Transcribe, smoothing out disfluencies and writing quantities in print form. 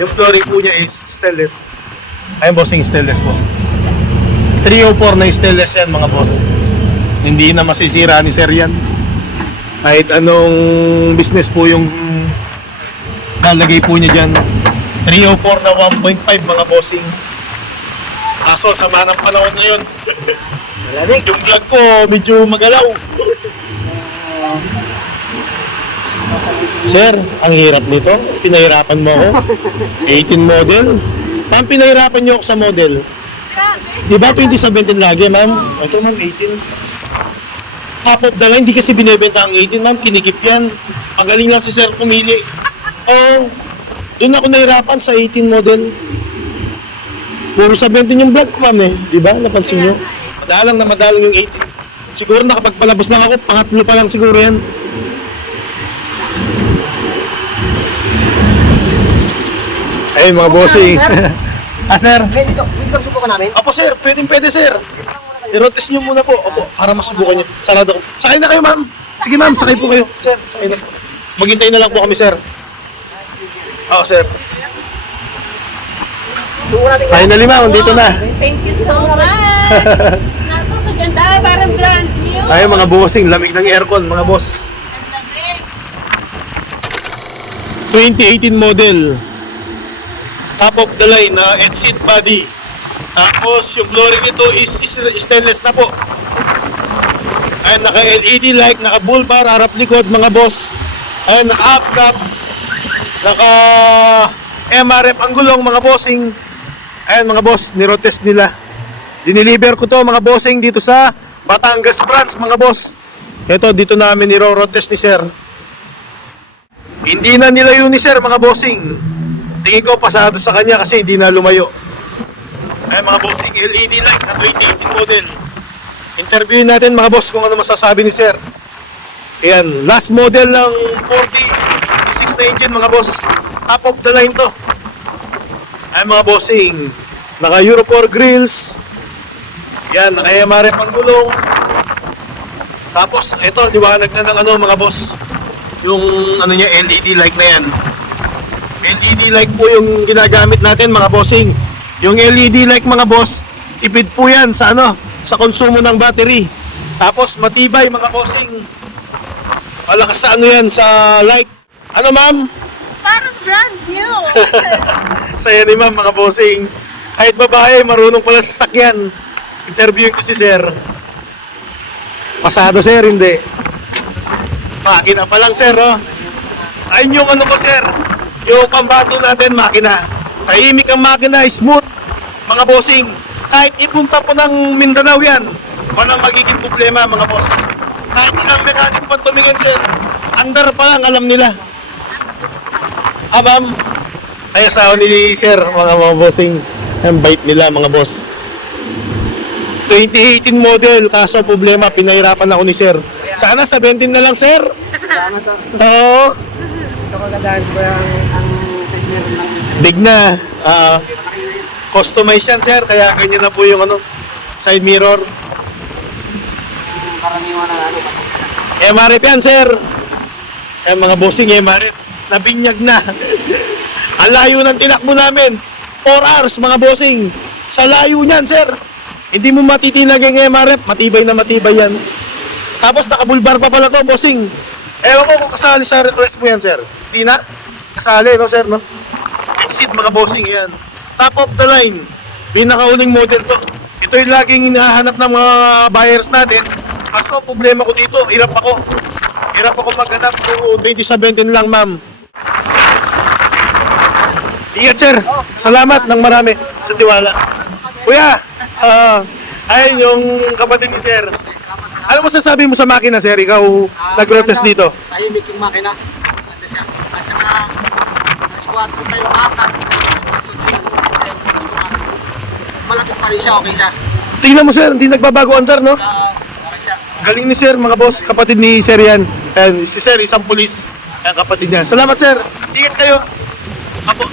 Yung flooring po niya is stainless. Ayun bossing, stainless po. 304 na stainless yan mga boss. Hindi na masisira ni sir yan. Kahit anong business po yung lalagay po niya dyan. 304 na 1.5 mga bossing. Kaso sama ng panahon ngayon. Malamig. Yung vlog ko medyo magalaw. Sir, ang hirap nito. Pinahirapan mo ako. 18 model. Ma'am, pinahirapan niyo ako sa model. Di ba 2017 lagi, ma'am? Ito, ma'am, 18. Top of the line, hindi kasi binibenta ang 18, ma'am. Kinikip yan. Pagaling lang si sir pumili. Oh, doon ako nahirapan sa 18 model. Puro 17 yung vlog ko, ma'am, eh. Di ba? Napansin niyo? Madalang yung 18. Siguro nakapagpalabas lang ako. Pangatlo pa lang siguro yan. Ayun mga bossing. Sir? Pwede ba subukan namin? Apo sir, pwede sir. I-roll test nyo muna po. Opo, para masubukan nyo. Sarado ko. Sakay na kayo ma'am. Sige ma'am, sakay po kayo. Sir, sakay na po. Maghintay na lang po kami sir. Oo sir. Subukan natin. Finally ma'am, dito na. Thank you so much. Napakaganda, parang brand new. Ayun mga bossing, lamig ng aircon mga boss. Ang lamig. 2018 model. Top of the line na exit body. Tapos yung flooring nito is stainless na po. Ayun, naka LED light, naka bull bar, harap likod mga boss. Ayun, naka up cap, naka MRF ang gulong mga bossing. Ayun mga boss, nirotest nila. Diniliver ko to mga bossing dito sa Batangas branch mga boss. Ito dito namin niro-rotest ni sir. Hindi na nilayo ni sir mga bossing. Tingin ko pasado sa kanya kasi hindi na lumayo. Ay mga bossing, LED light na 2018 model. Interviewin natin mga boss kung ano masasabi ni sir. Ayan, last model ng 46 na engine mga boss. Top of the line to. Ay mga bossing, naka Euro 4 grills. Yan, naka MRF ang gulong. Tapos ito, liwanag na ng ano mga boss. Yung ano niya, LED light na yan. LED light po yung ginagamit natin mga bossing. Yung LED light mga boss, ipid po yan sa ano, sa konsumo ng battery. Tapos matibay mga bossing. Malakas sa ano yan, sa light. Ano ma'am? Parang brand new. Saya ni ma'am mga bossing. Kahit babae, marunong pala sa sakyan. Interviewin ko si sir. Pasado sir, hindi. Makina pa lang sir, oh. Ayun yung ano ko sir. Yung pambato natin, makina. Tahimik ang makina, smooth. Mga bossing, kahit ipunta po ng Mindanao yan, walang magiging problema mga boss. Kahit ilang mekaniko pa tumingin sir, andar pa lang, alam nila. Ma'am, ay asawa ni sir, mga bossing. Ang bait nila mga boss. 2018 model, kaso problema, pinahirapan ako ni sir. Sana 17 na lang sir. Sana to. Oo. Ito kagandaan ko ang segment ng Big na. Customize yan sir, kaya ganyan na po yung ano, side mirror. karaniwan na ano. MRF yan sir. Mga bossing MRF, nabinyag na. Ang layo ng tinakbo namin, 4 hours mga bossing. Sa layo niyan sir, hindi mo matitinag yung MRF, matibay na matibay yan. Tapos nakabulbar pa pala to bossing. Ewan ko kung kasali sa request mo yan sir. Di na? Kasali no sir no? Exit mga bossing yan. Top of the line. Pinakauling model to. Ito yung laging hinahanap ng mga buyers natin. Kaso problema ko dito, hirap ako. Hirap ako maghanap. 2017 lang ma'am. Ingat sir. Salamat ng marami sa tiwala. Kuya, ayun yung kapatid ni sir. Ano mo sasabi mo sa makina sir? Ikaw nag-road-test dito. Tahimik yung makina. Ano siya. At saka, na-squat ko tayo bata. Malapit pa rin siya, okay siya. Tingnan mo sir, hindi nagbabago andar no? Okay siya. Galing ni sir mga boss, kapatid ni sir yan. And si sir, isang pulis. Ang kapatid niya. Salamat sir. Ingat kayo. Apo.